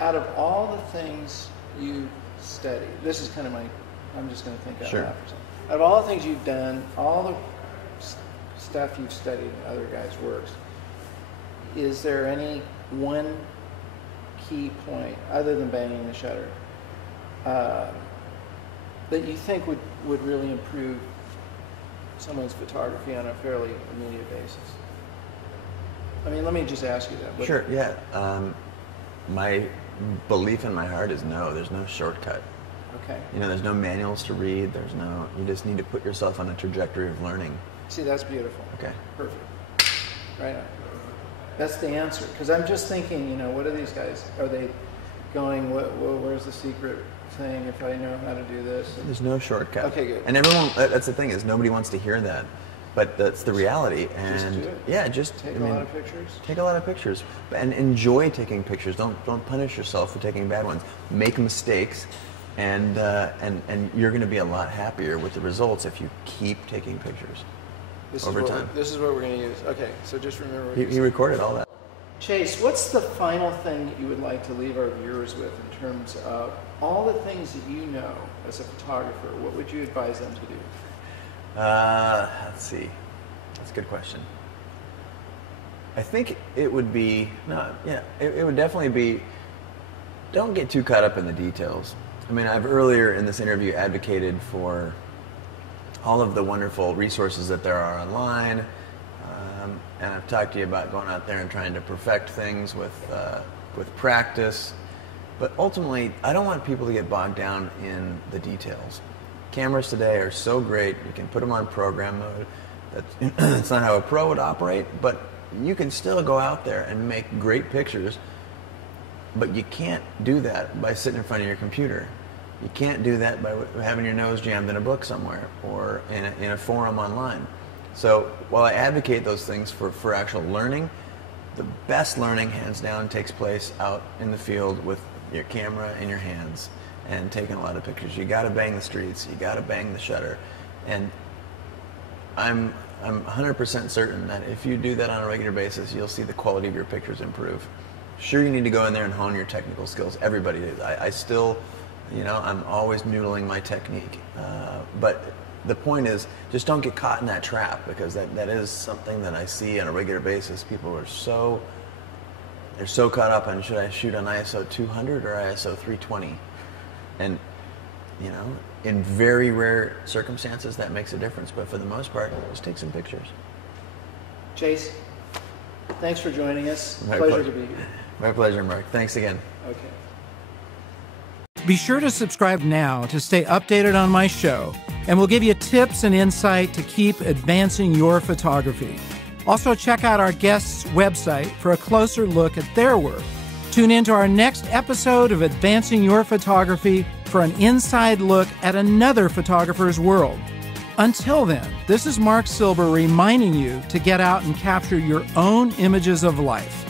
out of all the things you study, this is kind of I'm just going to think out Sure. loud for a second. Out of all the things you've done, all the stuff you've studied in other guys' works, is there any one key point, other than banging the shutter, that you think would really improve someone's photography on a fairly immediate basis? I mean, let me just ask you that. Sure, yeah. My belief in my heart is no, there's no shortcut. Okay. You know, there's no manuals to read, you just need to put yourself on a trajectory of learning. See, that's beautiful. Okay. Perfect. Right on. That's the answer. Because I'm just thinking, you know, what are these guys? Are they going, where's the secret thing if I know how to do this? There's no shortcut. Okay, good. And everyone, that's the thing, is nobody wants to hear that. But that's the reality. And just do it. Yeah, just take a lot of pictures. Take a lot of pictures. And enjoy taking pictures. Don't punish yourself for taking bad ones. Make mistakes. And you're going to be a lot happier with the results if you keep taking pictures over time. This is what we're going to use. Okay, so just remember. He recorded all that. Chase, what's the final thing that you would like to leave our viewers with in terms of all the things that you know as a photographer? What would you advise them to do? Let's see. That's a good question. I think it would be, it would definitely be, don't get too caught up in the details. I mean, I've earlier in this interview advocated for all of the wonderful resources that there are online, and I've talked to you about going out there and trying to perfect things with practice. But ultimately, I don't want people to get bogged down in the details. Cameras today are so great, you can put them on program mode. That's not how a pro would operate, but you can still go out there and make great pictures, but you can't do that by sitting in front of your computer. You can't do that by having your nose jammed in a book somewhere or in a forum online. So while I advocate those things for actual learning, the best learning, hands down, takes place out in the field with your camera in your hands and taking a lot of pictures. You got to bang the streets. You got to bang the shutter. And I'm 100% certain that if you do that on a regular basis, you'll see the quality of your pictures improve. Sure, you need to go in there and hone your technical skills. Everybody does. I still, you know, I'm always noodling my technique. But the point is, just don't get caught in that trap, because that is something that I see on a regular basis. People are they're so caught up on, should I shoot on ISO 200 or ISO 320? And, you know, in very rare circumstances, that makes a difference. But for the most part, just take some pictures. Chase, thanks for joining us. My Pleasure to be here. My pleasure, Mark. Thanks again. Okay. Be sure to subscribe now to stay updated on my show, and we'll give you tips and insight to keep advancing your photography. Also, check out our guests' website for a closer look at their work. Tune in to our next episode of Advancing Your Photography for an inside look at another photographer's world. Until then, this is Marc Silber reminding you to get out and capture your own images of life.